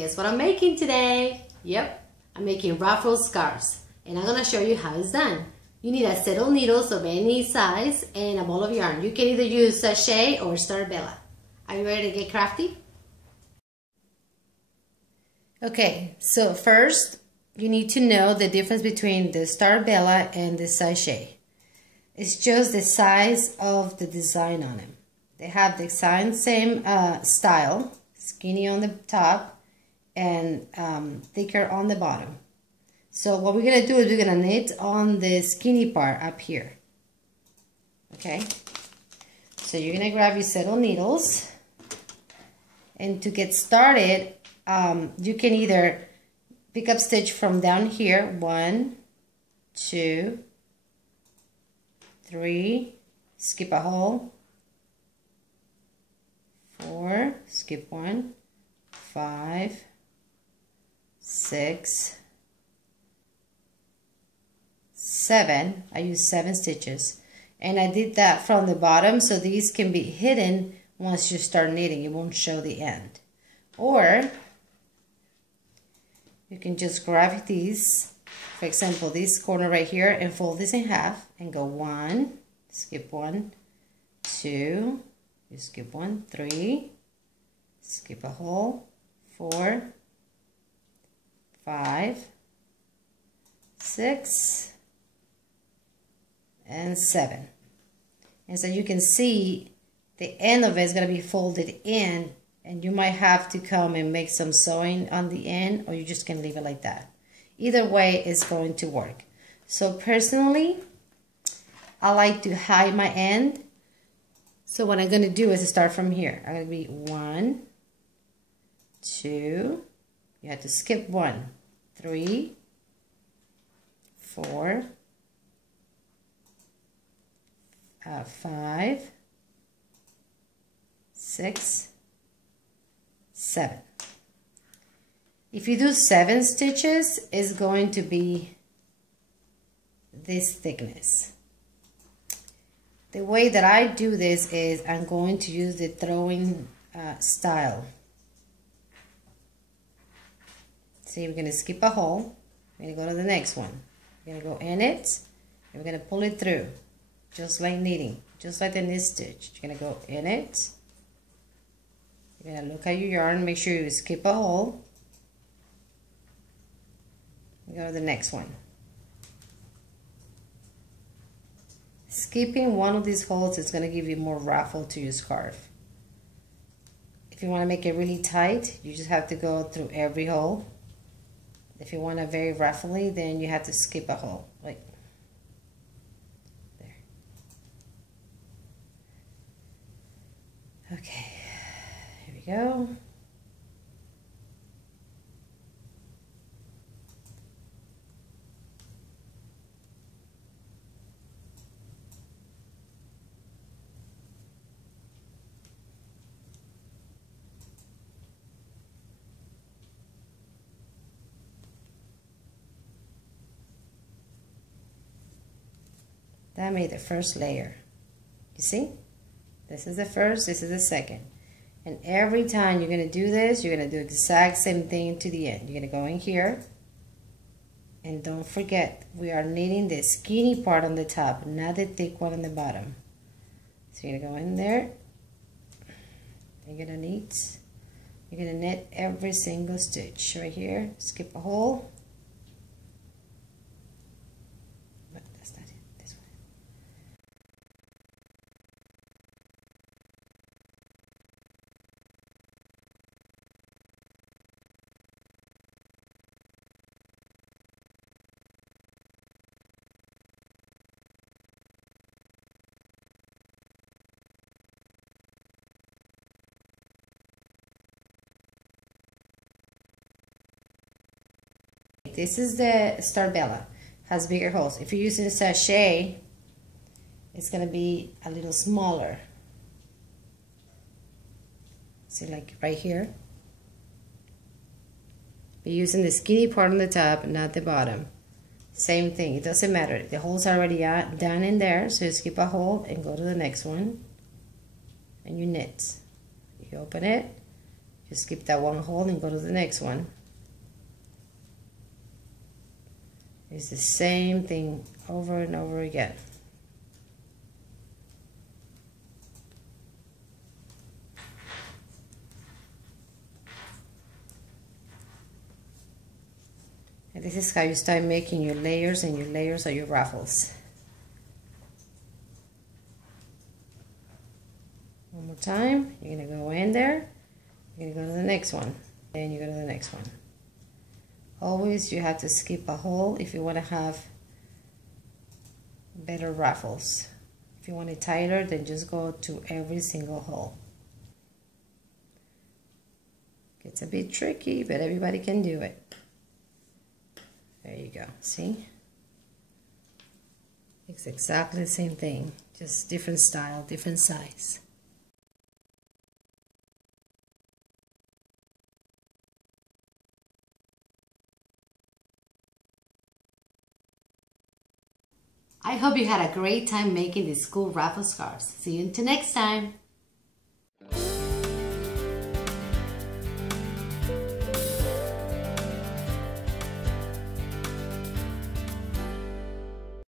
Guess what I'm making today? Yep, I'm making ruffle scarves, and I'm gonna show you how it's done. You need a set of needles of any size and a ball of yarn. You can either use sashay or star bella. Are you ready to get crafty? Okay, so first you need to know the difference between the star bella and the sashay. It's just the size of the design on them. They have the same style, skinny on the top and thicker on the bottom. So what we're gonna do is we're gonna knit on the skinny part up here. Okay, so you're gonna grab your set of needles, and to get started, you can either pick up stitch from down here, 1, 2, 3, skip a hole, 4, skip 1, 5, 6, 7. I used 7 stitches, and I did that from the bottom so these can be hidden once you start knitting. It won't show the end. Or you can just grab these, for example this corner right here, and fold this in half and go 1, skip 1, 2, you skip 1, 3, skip a hole, 4, 5, 6, and 7. And so you can see the end of it is going to be folded in, and you might have to come and make some sewing on the end, or you just can leave it like that. Either way is going to work. So personally, I like to hide my end. So what I'm going to do is start from here. I'm going to be 1, 2, you have to skip 1, 3, 4, 5, 6, 7. If you do 7 stitches, it's going to be this thickness. The way that I do this is I'm going to use the throwing style. See, we're going to skip a hole. We're going to go to the next one. We're going to go in it, and we're going to pull it through, just like knitting, just like the knit stitch. You're going to go in it. You're going to look at your yarn, make sure you skip a hole. Go to the next one. Skipping one of these holes is going to give you more ruffle to your scarf. If you want to make it really tight, you just have to go through every hole. If you want it very ruffly, then you have to skip a hole, like there. Okay, here we go. That made the first layer. You see? This is the first, this is the second. And every time you're going to do this, you're going to do the exact same thing to the end. You're going to go in here. And don't forget, we are knitting the skinny part on the top, not the thick one on the bottom. So you're going to go in there. You're going to knit. You're going to knit every single stitch right here. Skip a hole. This is the star bella, has bigger holes. If you're using a sashay, it's going to be a little smaller. See, like right here. We're using the skinny part on the top, not the bottom. Same thing, it doesn't matter. The hole's already done in there, so you skip a hole and go to the next one. And you knit. You open it, Just skip that one hole and go to the next one. It's the same thing over and over again. And this is how you start making your layers, and your layers are your ruffles. One more time. You're going to go in there. You're going to go to the next one. And you go to the next one. Always you have to skip a hole if you want to have better ruffles. If you want it tighter, then just go to every single hole. It's a bit tricky, but everybody can do it. There you go, see? It's exactly the same thing, just different style, different size. I hope you had a great time making these cool raffle scarves. See you until next time.